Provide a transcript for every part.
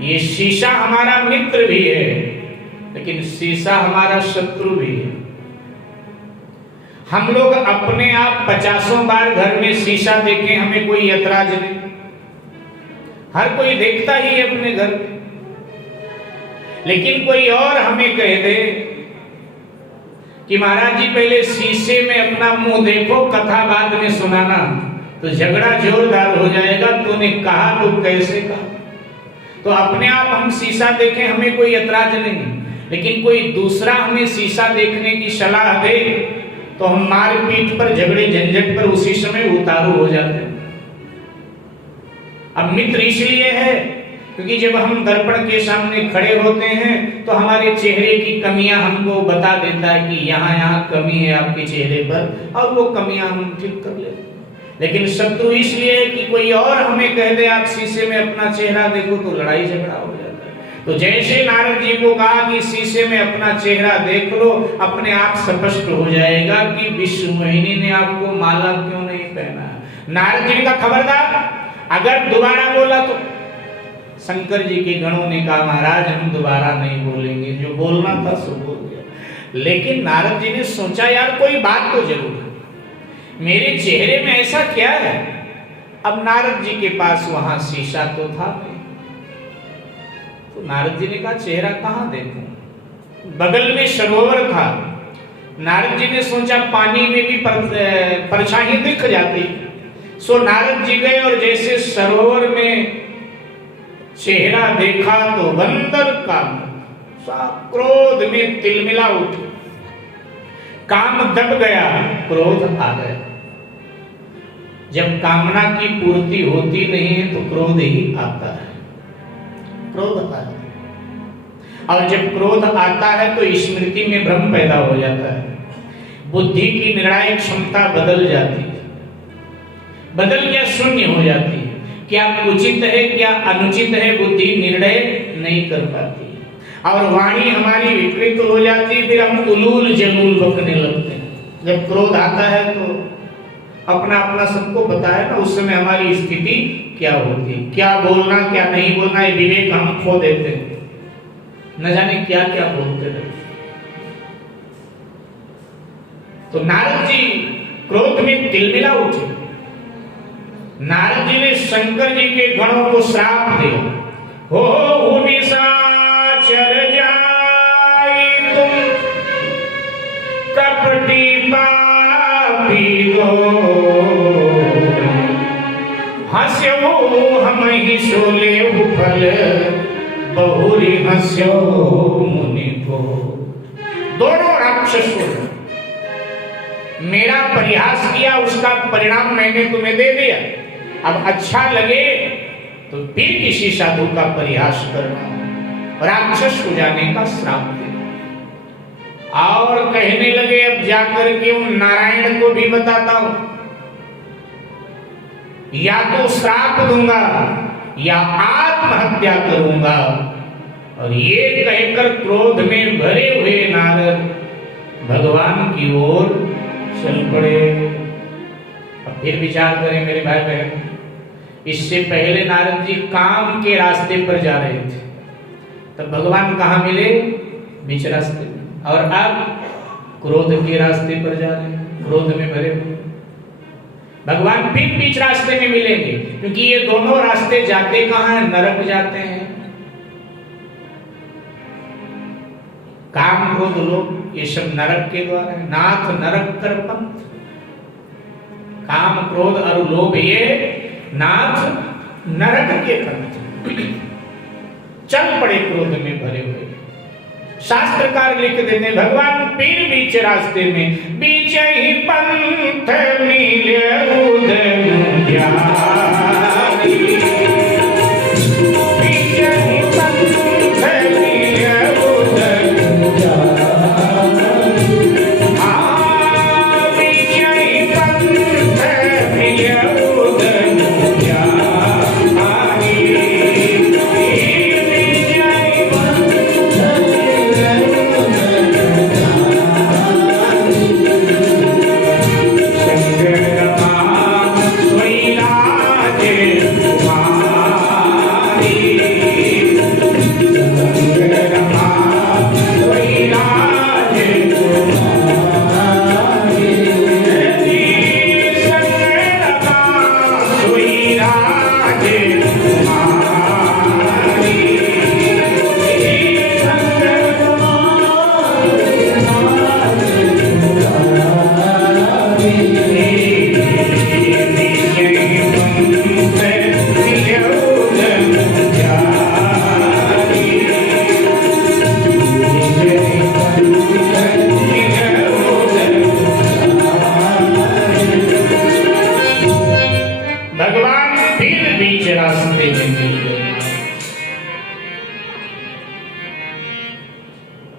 ये शीशा हमारा मित्र भी है, लेकिन शीशा हमारा शत्रु भी है। हम लोग अपने आप 50 बार घर में शीशा देखें, हमें कोई ऐतराज नहीं, हर कोई देखता ही है अपने घर में। लेकिन कोई और हमें कह दे कि महाराज जी पहले शीशे में अपना मुंह देखो, कथा बाद में सुनाना, तो झगड़ा जोरदार हो जाएगा। तूने कहा तो कैसे कहा? तो अपने आप हम शीशा देखें, हमें कोई ऐतराज नहीं, लेकिन कोई दूसरा हमें शीशा देखने की सलाह दे तो हम मारपीट पर, झगड़े झंझट पर उसी समय उतारू हो जाते हैं। अब मित्र इसलिए है क्योंकि जब हम दर्पण के सामने खड़े होते हैं तो हमारे चेहरे की कमियां हमको बता देता है कि यहाँ यहाँ कमी है आपके चेहरे पर, और वो कमियां हम ठीक कर लेते हैं। लेकिन शत्रु इसलिए कि कोई और हमें कह दे आप शीशे में अपना चेहरा देखो, तो लड़ाई झगड़ा हो जाता है। तो जैसे नारद जी को कहा कि शीशे में अपना चेहरा देख लो, अपने आप स्पष्ट हो जाएगा कि विश्व मोहिनी ने आपको माला क्यों नहीं पहना। नारद जी का खबरदार, अगर दोबारा बोला तो शंकर जी के गणों ने कहा महाराज हम दोबारा नहीं बोलेंगे, जो बोलना था सो बोल दिया। लेकिन नारद जी ने सोचा यार कोई बात तो जरूर है, मेरे चेहरे में ऐसा क्या है। अब नारद जी के पास वहां शीशा तो था, तो नारद जी ने कहा चेहरा कहां देखूं। बगल में सरोवर था, नारद जी ने सोचा पानी में भी परछाई दिख जाती। सो नारद जी गए और जैसे सरोवर में चेहरा देखा तो बंदर का क्रोध में तिलमिला उठी, काम दब गया, क्रोध आ गया। जब कामना की पूर्ति होती नहीं है तो क्रोध ही आता है, क्रोध आता है। और जब क्रोध आता है तो स्मृति में भ्रम पैदा हो जाता है, बुद्धि की निर्णय क्षमता बदल जाती है, बदल क्या शून्य हो जाती है। क्या उचित है क्या अनुचित है बुद्धि निर्णय नहीं कर पाती, और वाणी हमारी विकृत हो जाती, फिर हम उलूल जलूल बकने लगते हैं। जब क्रोध आता है तो अपना अपना सबको बताया ना, उस समय हमारी स्थिति क्या होती, क्या बोलना क्या नहीं बोलना, ये विवेक हम खो देते हैं, न जाने क्या क्या बोलते रहते। तो नारद जी क्रोध में तिलमिला उठे। नारद जी ने शंकर जी के गणों को श्राप दिया, हो निशाचर जाई तुम कपटी पापी हो, हस्यो हम ही सोले फल बहुरी हस्यो मुनि को। दोनों राक्षसों मेरा परिहास किया, उसका परिणाम मैंने तुम्हें दे दिया। अब अच्छा लगे तो फिर किसी साधु का परिहास करना, राक्षस हो जाने का श्राप देना। और कहने लगे अब जाकर के उन नारायण को भी बताता हूं, या तो श्राप दूंगा या आत्महत्या करूंगा। और ये कहकर क्रोध में भरे हुए नारद भगवान की ओर चल पड़े। अब फिर विचार करें मेरे भाई बहन, इससे पहले नारद जी काम के रास्ते पर जा रहे थे, तब भगवान कहाँ मिले? बीच रास्ते में। और अब क्रोध के रास्ते पर जा रहे हैं, क्रोध में भरे हुए। भगवान फिर बीच रास्ते में मिलेंगे, क्योंकि ये दोनों रास्ते जाते कहाँ हैं? नरक जाते हैं। काम क्रोध लोभ ये सब नरक के द्वार है। नाथ नरक कर पंथ, काम क्रोध और लोभ ये नाथ नरक के पंथ। चल पड़े क्रोध में भरे हुए। शास्त्रकार लिख देते भगवान फिर बीच रास्ते में, बीच ही पंथ मिले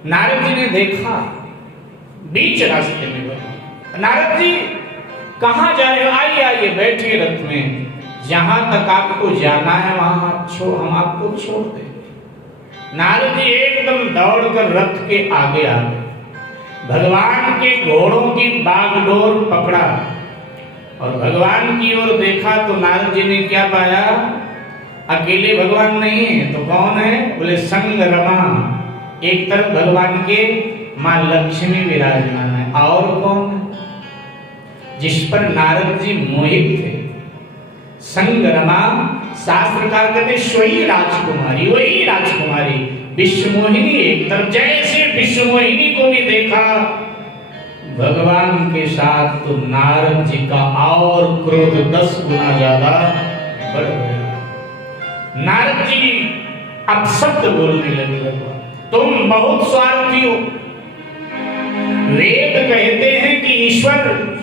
नारद जी ने देखा बीच रास्ते में नारद जी कहाँ जा रहे हो? आइए आइए बैठिए रथ में, जहां तक आपको जाना है वहां हम आपको छोड़ देंगे। नारद जी एकदम दौड़कर रथ के आगे आ गए, भगवान के घोड़ों की बागडोर पकड़ा और भगवान की ओर देखा तो नारद जी ने क्या पाया? अकेले भगवान नहीं है तो कौन है? बोले संग रमा। एक तरफ भगवान के मां लक्ष्मी विराजमान है, और कौन है? जिस पर नारद जी मोहित थे। संग रमा, शास्त्रकार कहते स्वयं राजकुमारी, वही राजकुमारी विश्व मोहिनी। एक तरफ जैसे विश्व मोहिनी को भी देखा भगवान के साथ, तो नारद जी का और क्रोध 10 गुना ज्यादा बढ़ गया। नारद जी अपशब्द बोलने लगे, भगवान तुम बहुत स्वार्थी हो। वेद कहते हैं कि ईश्वर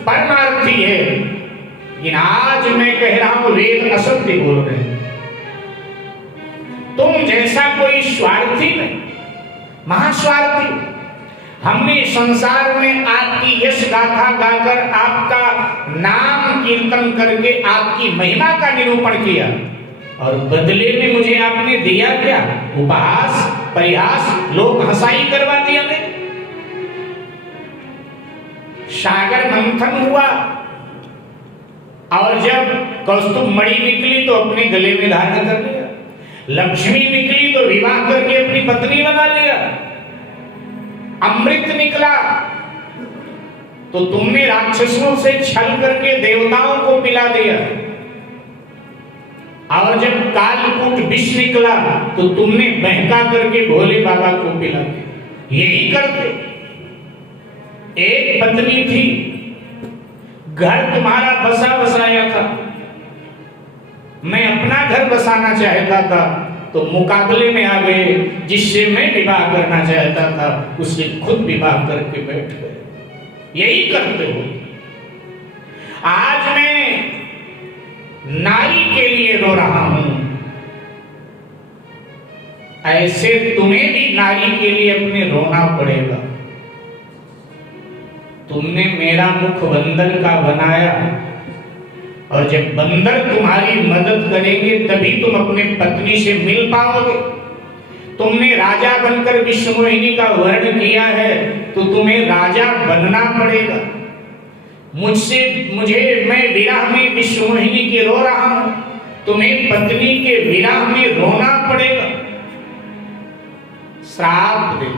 परमार्थी है, लेकिन आज मैं कह रहा हूं वेद असत्य बोल रहे हैं। तुम जैसा कोई स्वार्थी नहीं, महास्वार्थी। हमने संसार में आपकी यश गाथा गाकर, आपका नाम कीर्तन करके आपकी महिमा का निरूपण किया, और बदले में मुझे आपने दिया क्या? उपहास, परिहास, लोक हंसाई करवा दिया। नहीं, सागर मंथन हुआ और जब कौस्तुभ मणि निकली तो अपने गले में धारण कर लिया, लक्ष्मी निकली तो विवाह करके अपनी पत्नी बना लिया, अमृत निकला तो तुमने राक्षसों से छल करके देवताओं को पिला दिया, और जब कालकूट विष निकला तो तुमने बहका करके भोले बाबा को पिला दिया। यही करते। एक पत्नी थी, घर तुम्हारा बसा बसाया था, मैं अपना घर बसाना चाहता था तो मुकाबले में आ गए, जिससे मैं विवाह करना चाहता था उससे खुद विवाह करके बैठ गए। यही करते हो। आज मैं नारी के लिए रो रहा हूं, ऐसे तुम्हें भी नारी के लिए अपने रोना पड़ेगा। तुमने मेरा मुख बंदर का बनाया, और जब बंदर तुम्हारी मदद करेंगे तभी तुम अपने पत्नी से मिल पाओगे। तुमने राजा बनकर विश्वमोहिनी का वर्ण किया है तो तुम्हें राजा बनना पड़ेगा। मैं विरह में विश्वमोहिनी के रो रहा हूं, तुम्हें पत्नी के विरह में रोना पड़ेगा। श्राप दे,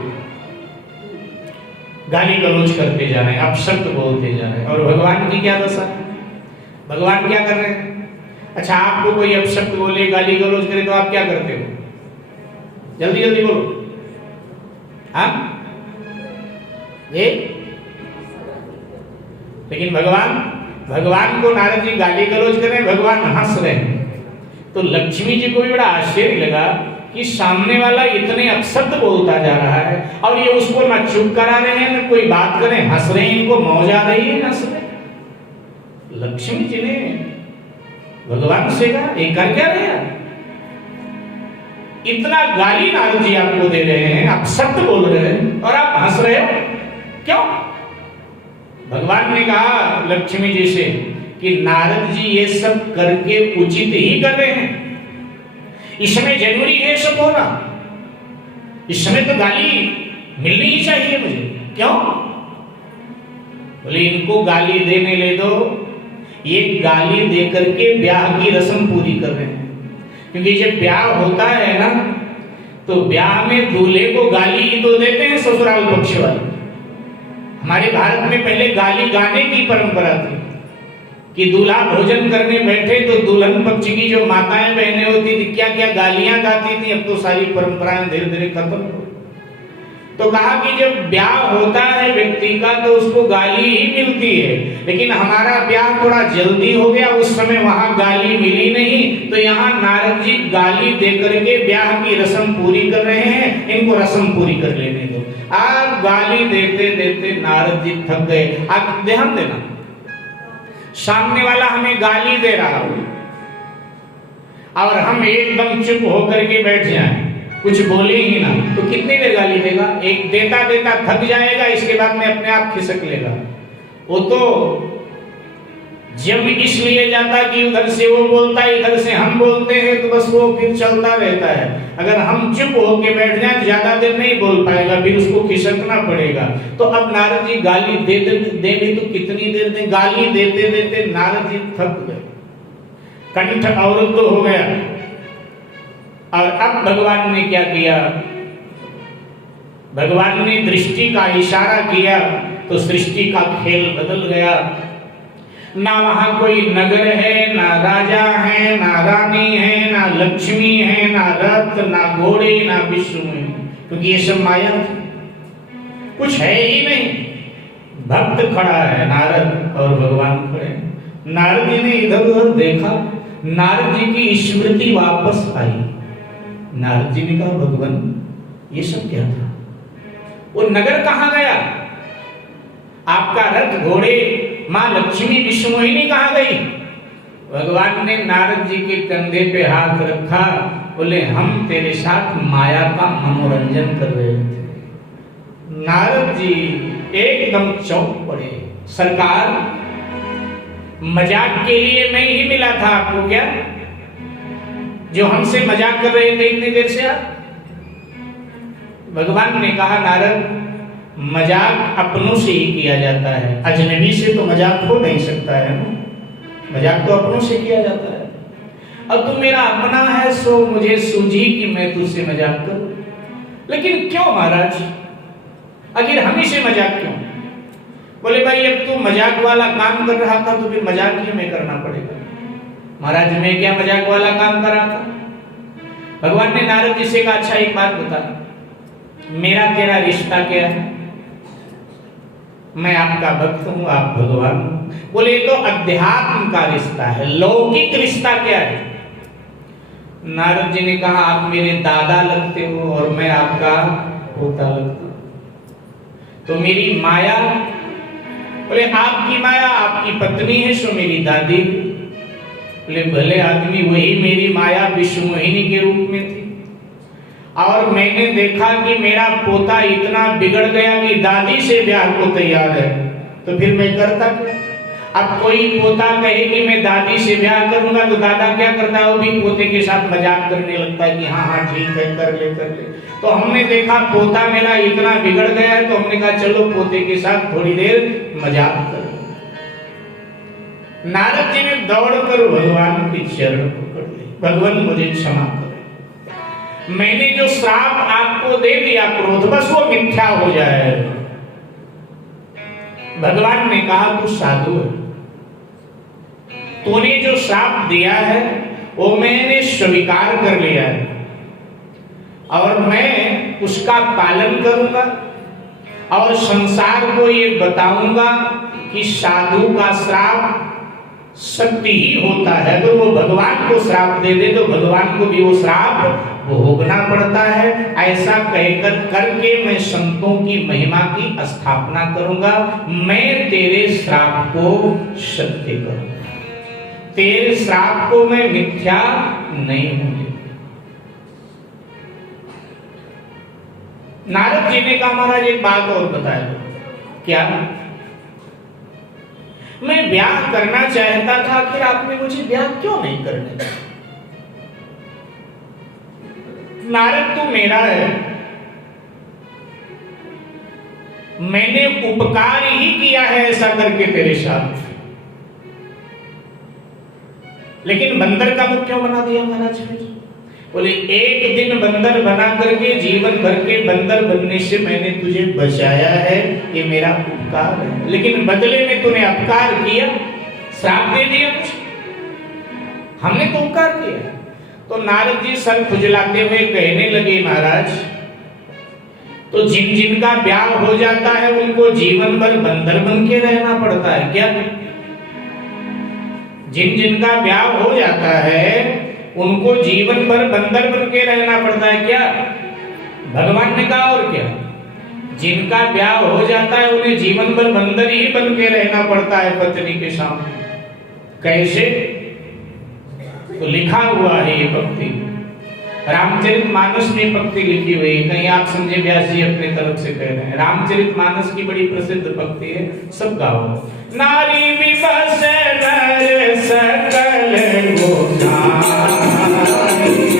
गाली गलौज करते जा रहे हैं, अपशब्द बोलते जा रहे हैं, और भगवान की क्या दशा है? भगवान क्या कर रहे हैं? अच्छा, आपको कोई अपशब्द बोले, गाली गलौज करे तो आप क्या करते हो? जल्दी जल्दी बोलो। हाँ, लेकिन भगवान को नारद जी गाली गलौज कर रहे हैं, भगवान हंस रहे हैं। तो लक्ष्मी जी को भी बड़ा आश्चर्य लगा कि सामने वाला इतने अपशब्द बोलता जा रहा है और ये उसको ना चुप करा रहे हैं ना कोई बात करें, हंस रहे हैं, इनको मौज आ रही है, हंस रहे। लक्ष्मी जी ने भगवान से कहा, ये कर क्या रहे हैं? इतना गाली नारद जी आपको दे रहे हैं, अपशब्द बोल रहे हैं और आप हंस रहे हो, क्यों? भगवान ने कहा लक्ष्मी जी से कि नारद जी ये सब करके उचित ही कर रहे हैं, इसमें जरूरी है सब होना, इसमें तो गाली मिलनी ही चाहिए मुझे, क्यों? बोले इनको गाली देने ले दो, ये गाली दे करके ब्याह की रस्म पूरी कर रहे हैं। क्योंकि जब ब्याह होता है ना तो ब्याह में दूल्हे को गाली ही तो देते हैं ससुराल पक्ष वाले। हमारे भारत में पहले गाली गाने की परंपरा थी कि दूल्हा भोजन करने बैठे तो दुल्हन पक्ष की जो माताएं बहनें होती थी क्या क्या गालियां गाती थी। अब तो सारी परंपराएं धीरे धीरे खत्म हो। तो कहा कि जब ब्याह होता है व्यक्ति का तो उसको गाली ही मिलती है, लेकिन हमारा ब्याह थोड़ा जल्दी हो गया, उस समय वहां गाली मिली नहीं, तो यहाँ नारद जी गाली दे करके ब्याह की रस्म पूरी कर रहे हैं, इनको रस्म पूरी कर लेने दो। आप गाली देते देते नारद जी थक गए। आप ध्यान देना, सामने वाला हमें गाली दे रहा हो और हम एकदम चुप होकर के बैठ जाएं कुछ बोले ही ना, तो कितनी देर गाली देगा? एक देता देता थक जाएगा, इसके बाद में अपने आप खिसक लेगा। वो तो जब इसलिए जाता कि उधर से वो बोलता है, इधर से हम बोलते हैं, तो बस वो फिर चलता रहता है। अगर हम चुप होके बैठ जाए, ज्यादा देर नहीं बोल पाएगा, फिर उसको खिसकना पड़ेगा। तो अब नारद जी गाली देंगे तो कितनी देर दें? गाली देते देते नारद जी थक गए, कंठ अवरुद्ध हो गया। और अब भगवान ने क्या किया? भगवान ने दृष्टि का इशारा किया तो सृष्टि का खेल बदल गया। ना वहां कोई नगर है, ना राजा है, ना रानी है, ना लक्ष्मी है, ना रथ, ना घोड़े, ना विष्णु है, क्योंकि ये सब माया थी, कुछ है ही नहीं। भक्त खड़ा है, नारद और भगवान खड़े। नारद जी ने इधर उधर देखा, नारद जी की स्मृति वापस आई। नारद जी ने कहा, भगवान ये सब क्या था? वो नगर कहां गया? आपका रथ, घोड़े, मां लक्ष्मी, विष्णुमोहिनी कहां गई? भगवान ने नारद जी के कंधे पे हाथ रखा, बोले हम तेरे साथ माया का मनोरंजन कर रहे थे। नारद जी एकदम चौंक पड़े। सरकार, मजाक के लिए मैं ही मिला था आपको क्या, जो हमसे मजाक कर रहे थे इतनी देर से आप? भगवान ने कहा, नारद मजाक अपनों से ही किया जाता है, अजनबी से तो मजाक हो नहीं सकता है ना। मजाक तो अपनों से किया जाता है। अब तू मेरा अपना है, सो मुझे सूझी कि मैं तुझसे मजाक करूं। लेकिन क्यों महाराज, आखिर हम ही से मजाक क्यों? बोले भाई अब तू मजाक वाला काम कर रहा था तो फिर मजाक ही हमें करना पड़ेगा। महाराज मैं क्या मजाक वाला काम कर रहा था? भगवान ने नारद जी से कहा, अच्छा एक बात बता, मेरा तेरा रिश्ता क्या है? मैं आपका भक्त हूं, आप भगवान हूं। बोले तो अध्यात्म का रिश्ता है, लौकिक रिश्ता क्या है? नारद जी ने कहा, आप मेरे दादा लगते हो और मैं आपका पोता लगता हूं। तो मेरी माया, बोले आपकी माया आपकी पत्नी है, सो मेरी दादी। बोले भले आदमी, वही मेरी माया विष्णुमोहिनी के रूप में थी। और मैंने देखा कि मेरा पोता इतना बिगड़ गया कि दादी से ब्याह को तैयार है, तो फिर मैं करता क्या? अब कोई पोता कहे कि मैं दादी से ब्याह करूंगा, तो दादा क्या करता है? वो भी पोते के साथ मजाक करने लगता है कि हाँ हाँ ठीक है, कर ले कर ले। तो हमने देखा पोता मेरा इतना बिगड़ गया है, तो हमने कहा चलो पोते के साथ थोड़ी देर मजाक करो। नारद जी ने दौड़कर भगवान के चरण पकड़ लिए, भगवान मुझे क्षमा करो, मैंने जो श्राप आपको दे दिया क्रोधवश, वो मिथ्या हो जाए। भगवान ने कहा, तू साधु है, तूने जो श्राप दिया है वो मैंने स्वीकार कर लिया है और मैं उसका पालन करूंगा और संसार को ये बताऊंगा कि साधु का श्राप सत्य ही होता है। तो वो भगवान को श्राप दे दे तो भगवान को भी वो श्राप भोगना पड़ता है। ऐसा कहकर करके मैं संतों की महिमा की स्थापना करूंगा। मैं तेरे श्राप को सत्य करूंगा, तेरे श्राप को मैं मिथ्या नहीं होंगे। नारद जी ने कहा, महाराज एक बात और बता दो। क्या? मैं ब्याह करना चाहता था, फिर आपने मुझे ब्याह क्यों नहीं करने दिया? नारद तू मेरा है, मैंने उपकार ही किया है ऐसा करके तेरे साथ, लेकिन बंदर का मुख क्यों बना दिया महाराज? बोले एक दिन बंदर बना करके जीवन भर के बंदर बनने से मैंने तुझे बचाया है, ये मेरा उपकार है। लेकिन बदले में तूने अपकार किया, श्राप दे दिया मुझे, हमने तो उपकार किया। तो नारद जी सर खुजलाते हुए कहने लगे, महाराज तो जिन जिन का ब्याह हो जाता है उनको जीवन भर बंदर बन के रहना पड़ता है क्या? जिन जिन का ब्याह हो जाता है उनको जीवन भर बंदर बन के रहना पड़ता है क्या? भगवान ने कहा और क्या? जिनका ब्याह हो जाता है उन्हें जीवन भर बंदर ही बन के रहना पड़ता है पत्नी के सामने। कैसे? तो लिखा हुआ है ये भक्ति, रामचरितमानस में पंक्ति लिखी हुई है, कहीं आप समझे व्यास जी अपने तरफ से कह रहे हैं। रामचरितमानस की बड़ी प्रसिद्ध पंक्ति है, सब गाओ। नारी विवश नर सकल गोसाई